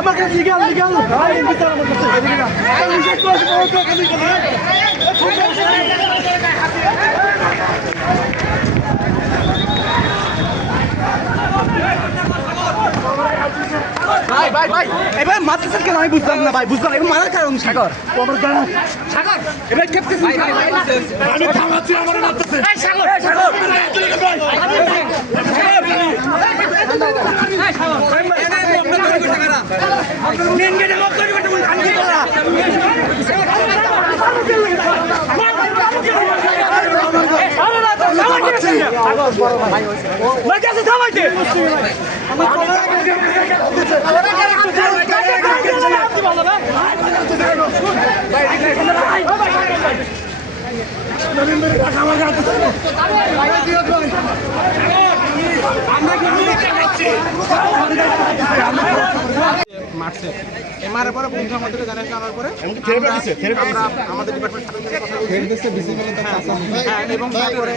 আমাকে লিগাল ভাই ভাই ভাই এবার মারতেছেন কেন আমি বুঝলাম না ভাই বুঝলাম এবার মারার কারণ সাগর সাগর এবার খেপতেছেন আমি থামাচ্ছি আমার মারতেছে এই সাগর মেন গেটে লক করে বেটা বল আমি করা মারছে মারার পরে বন্ধু আমাদের জানার জানার পরে আমাদের ডিপার্টমেন্ট এবং তারপরে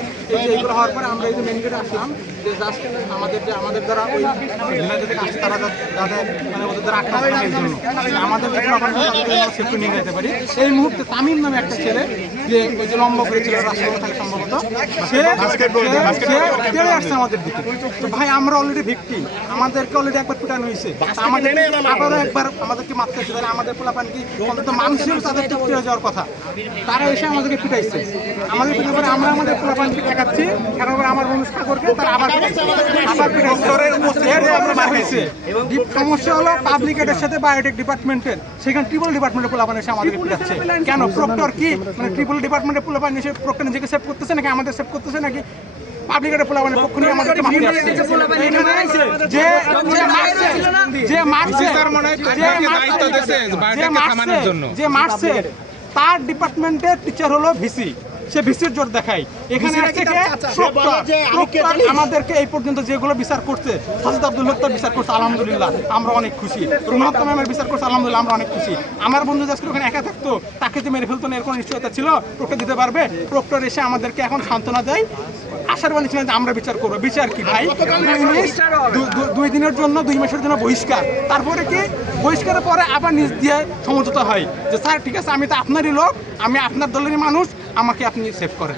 এইগুলো হওয়ার পরে আমরা এই যে মেন গেটে আসলাম যে জাস্ট আমাদের দ্বারা ওই তারা যাদের মানে ওদের দ্বারা আক্রমণের জন্য আমাদের সেফটি নিয়ে যেতে পারি। এই মুহূর্তে তামিম নামে একটা ছেলে যে ওই যে লম্বা করেছিল রাষ্ট্রপতি থাকে সম্ভবত সে তেড়ে আসছে আমাদের দিকে। তো ভাই আমরা অলরেডি ভিকটিম, আমাদেরকে অলরেডি একবার পিটানো হয়েছে, আমাদের আবারও একবার আমাদেরকে মারতে হচ্ছে। তাহলে আমাদের পোলাপান কি অন্তত মানুষের তাদের চুক্তি হয়ে যাওয়ার কথা, তারা এসে আমাদেরকে পিটাইছে। আমাদের পিটার পরে আমরা আমাদের পোলাপানকে দেখাচ্ছি, কারণ আমার বন্ধু সাগরকে তারা আবার পিটাইছে। সমস্যা হলো পাবলিকেটের সাথে বায়োটেক ডিপার্টমেন্টের, সেখানে ট্রিপল ডিপার্টমেন্টের পোলাপান এসে আমাদেরকে পিটাচ্ছে কেন? প্রক্টর কি মানে ট্রিপল ডিপার্টমেন্টের পোলাপান এসে প্রক্টর নিজেকে সেভ করতেছে নাকি আমাদের সেভ করতেছে নাকি পাবলিকেটের পোলাপানের পক্ষ নিয়ে আমাদেরকে মারতে আসছে? যে মারছে তার ডিপার্টমেন্টের টিচার হলো ভিসি, সে ভিসির জোর দেখায়। এখানে আমাদেরকে এই পর্যন্ত যেগুলো বিচার করছে, সাজিদ আব্দুল হত্যার বিচার করছে, আলহামদুলিল্লাহ আমরা অনেক খুশি। রুমাত্তা ম্যামের বিচার করছে, আলহামদুলিল্লাহ আমরা অনেক খুশি। আমার বন্ধু আজকে ওখানে একা থাকতো, তাকে যে মেরে ফেলতো না এর কোনো নিশ্চয়তা ছিল? প্রক্টর দিতে পারবে? প্রক্টর এসে আমাদেরকে এখন সান্ত্বনা দেয়, আশার বাণী ছিলেন যে আমরা বিচার করবো। বিচার কি ভাই? 2 দিনের জন্য 2 মাসের জন্য বহিষ্কার, তারপরে কি বহিষ্কারের পরে আবার নিজ দিয়ে সমঝোতা হয় যে স্যার ঠিক আছে আমি তো আপনারই লোক, আমি আপনার দলেরই মানুষ, আমাকে আপনি সেভ করেন।